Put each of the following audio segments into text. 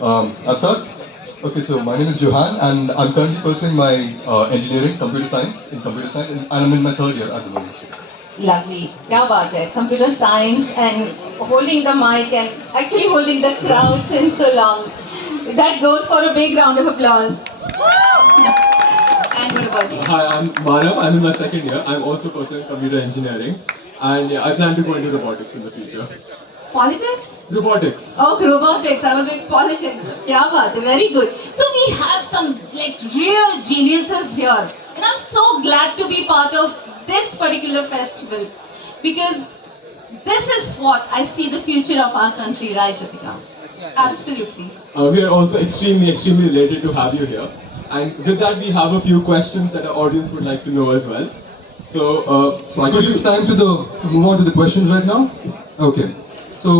Afsar? Okay, so my name is Johan, and I'm currently pursuing my engineering, computer science, and I'm in my third year at the moment. Lovely. क्या बात है? Computer science and holding the mic and actually holding the crowd since so long. That goes for a big round of applause. And what about you? Hi, I'm Manav. I'm in my second year. I'm also pursuing computer engineering, and yeah, I plan to go into robotics in the future. Politics? Robotics. Oh, robotics. I was like politics. क्या बात है? Very good. So we have some like real geniuses here, and I'm so glad to be part of this particular festival because this is what I see the future of our country, right, Ritika? Absolutely. We are also extremely elated to have you here. And with that, we have a few questions that our audience would like to know as well. So, So I guess it's time to move on to the questions right now. Okay. So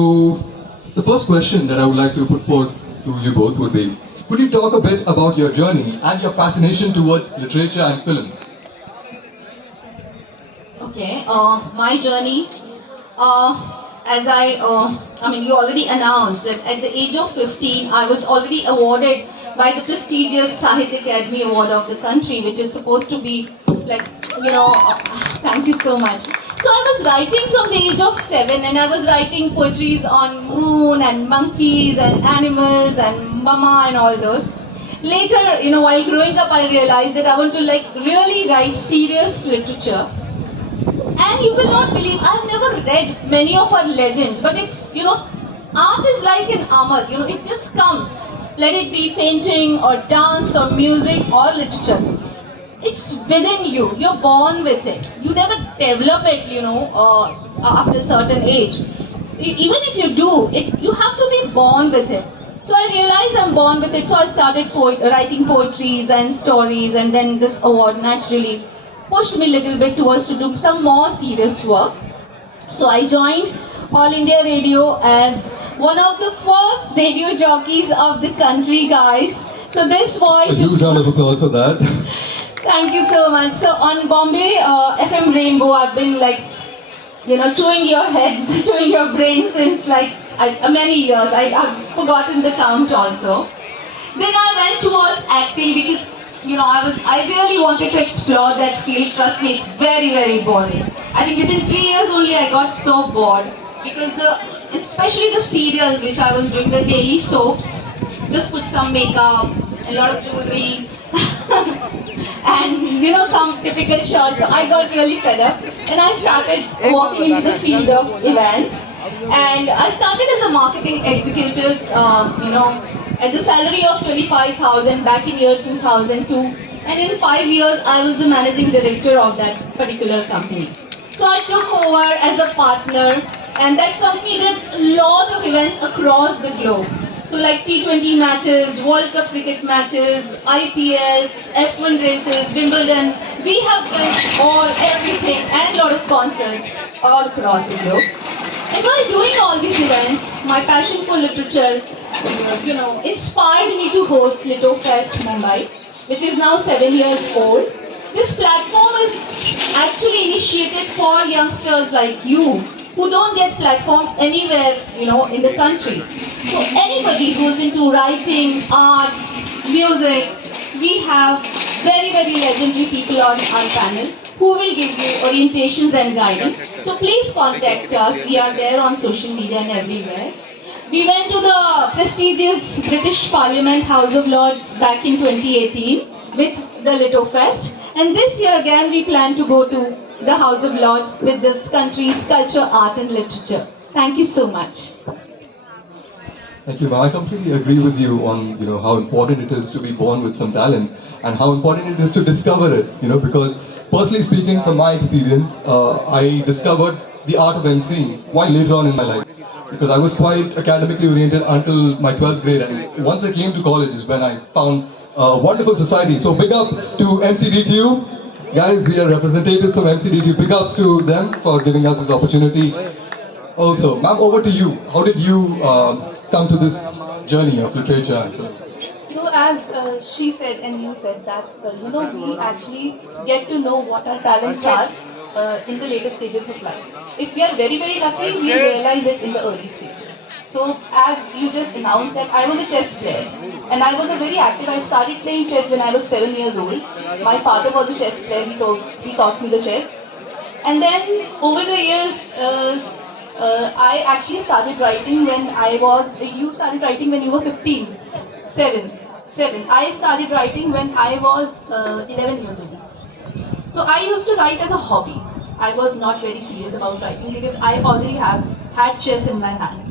the first question that I would like to put forth to you both would be: could you talk a bit about your journey and your fascination towards literature and films? Okay, my journey, I mean, you already announced that at the age of 15, I was already awarded by the prestigious Sahitya Academy Award of the country, which is supposed to be like, thank you so much. So I was writing from the age of 7, and I was writing poetries on moon and monkeys and animals and mama and all those. Later, while growing up, I realized that I want to like really write serious literature. And you will not believe, I've never read many of our legends, but art is like an armor, it just comes. Let it be painting or dance or music or literature. It's within you, you're born with it. You never develop it, after a certain age. Even if you do, you have to be born with it. So I realized I'm born with it, so I started writing poetries and stories, and then this award naturally pushed me a little bit towards to do some more serious work. So I joined All India Radio as one of the first radio jockeys of the country, guys. So this A voice... huge round of applause for that. Thank you so much. So on Bombay FM Rainbow, I've been like, chewing your heads, chewing your brain since like many years. I've forgotten the count also. Then I went towards acting because I really wanted to explore that field. Trust me, it's very, very boring. I think within 3 years only I got so bored because especially the serials which I was doing, the daily soaps, just put some makeup, a lot of jewelry, and some typical shots. So I got really fed up, and I started walking into the field of events. And I started as a marketing executive, at the salary of 25,000 back in year 2002. And in 5 years, I was the managing director of that particular company. So I took over as a partner, and that company did a lot of events across the globe. So like T20 matches, World Cup cricket matches, IPS, F1 races, Wimbledon. We have done everything, and a lot of concerts all across the globe. And while doing all these events, my passion for literature, inspired me to host LitoFest Mumbai, which is now 7 years old. This platform is actually initiated for youngsters like you who don't get platform anywhere, in the country. So anybody who's into writing, arts, music, we have very, very legendary people on our panel who will give you orientations and guidance. So please contact us. We are there on social media and everywhere. We went to the prestigious British Parliament House of Lords back in 2018 with the LitoFest. And this year again we plan to go to the House of Lords with this country's culture, art and literature. Thank you so much. Thank you, ma'am. I completely agree with you on how important it is to be born with some talent and how important it is to discover it. Because personally speaking, from my experience, I discovered the art of emceeing quite later on in my life because I was quite academically oriented until my 12th grade, and once I came to college is when I found a wonderful society. So big up to MCDTU. Guys, we are representatives from MCDTU. Big ups to them for giving us this opportunity. Also, ma'am, over to you. How did you come to this journey of literature and film? So as she said and you said that, we actually get to know what our talents are in the later stages of life. If we are very, very lucky, we realize it in the early stages. So as you just announced that I was a chess player and I was a very active. I started playing chess when I was 7 years old. My father was a chess player. He taught me the chess. And then over the years, I actually started writing when I was. You started writing when you were 15, 7, 7. I started writing when I was 11 years old. So I used to write as a hobby. I was not very serious about writing because I already have had chess in my hand.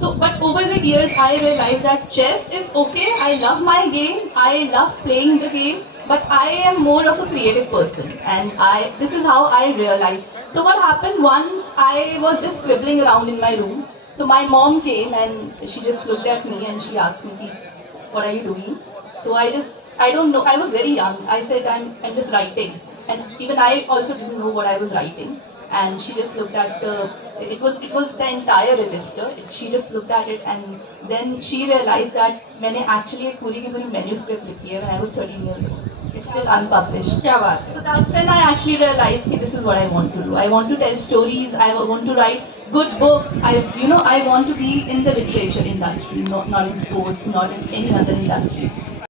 So, but over the years, I realized that chess is okay. I love my game. I love playing the game. But I am more of a creative person, and this is how I realized. So what happened once? I was just scribbling around in my room. So my mom came and she just looked at me and she asked me, "What are you doing?" So I don't know. I was very young. I said, I'm just writing, and even I also didn't know what I was writing. And she just looked at it was the entire register. She just looked at it and then she realized that मैंने actually एक पूरी की पूरी manuscript लिखी है when I was 13 years old. It's still unpublished. क्या बात है? So that's when I actually realized that this is what I want to do. I want to tell stories. I want to write good books. I want to be in the literature industry, not in sports, not in any other industry.